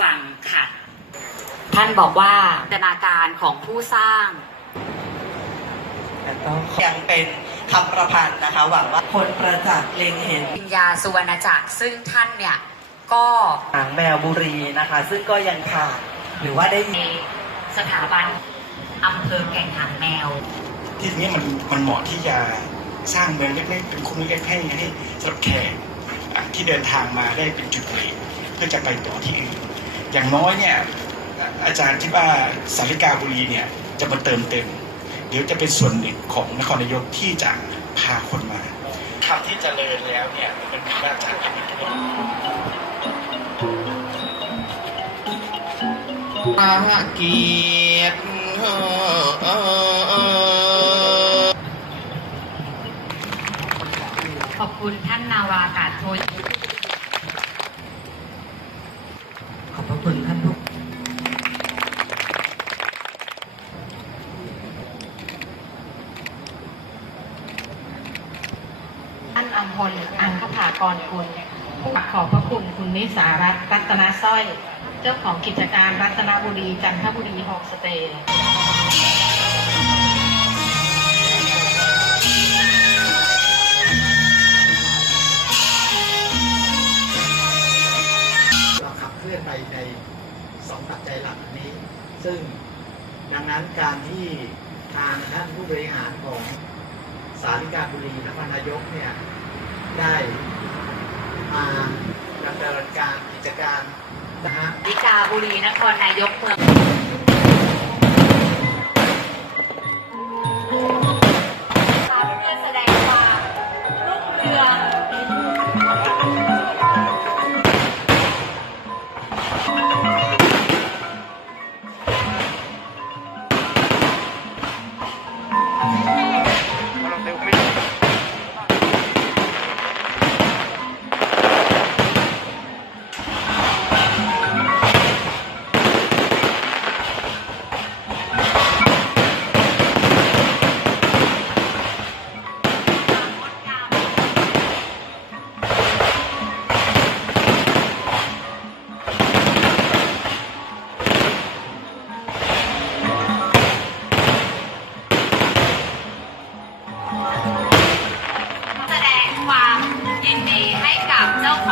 ฝั่งขัดท่านบอกว่าจินตนาการของผู้สร้างแล้วก็ยังเป็นคำประพันธ์นะคะ หวังว่าคนประจักษ์เล็งเห็นปิญญาสุวรรณจักรซึ่งท่านเนี่ย ก็หางแมวบุรีนะคะ ซึ่งก็ยังผ่านหรือว่าได้ในสถาบันอำเภอแก่งหางแมว ที่นี้มันมันเหมาะที่จะสร้างเมืองเล็กๆเป็นคุ้มเล็กๆให้ให้สำหรับแขกอะที่เดินทางมาได้เป็นจุดเปลี่ยนเพื่อจะไปต่อที่อื่น อย่างน้อยเนี่ยอะอาจารย์คิดว่าสาริกาบุรีเนี่ยจะมาเติมเต็ม เดี๋ยวจะเป็นส่วนหนึ่งของนครนายกที่จะพาคนมาทำที่เจริญแล้วเนี่ยมันมีมาตรฐานที่มันถูกต้องอาเกียรติเอ่อเอ่อเอ่อขอบคุณท่านนาวาอากาศโท อำพลอังคภากรคุณขอบพระคุณคุณนิสารัตน์รัตนสร้อย เจ้าของกิจการรัตนบุรีจันทบุรีโฮมสเตย์เราขับเคลื่อนไปในสองปัจจัยหลักนี้ ซึ่งดังนั้นการที่ทางท่านผู้บริหารของสาริกาบุรีนครนายกเนี่ย ได้มาดำเนินการกิจการนะฮะวิกาบุรีนครนายกเมืองแสดงความรุ่งเรือง no problem.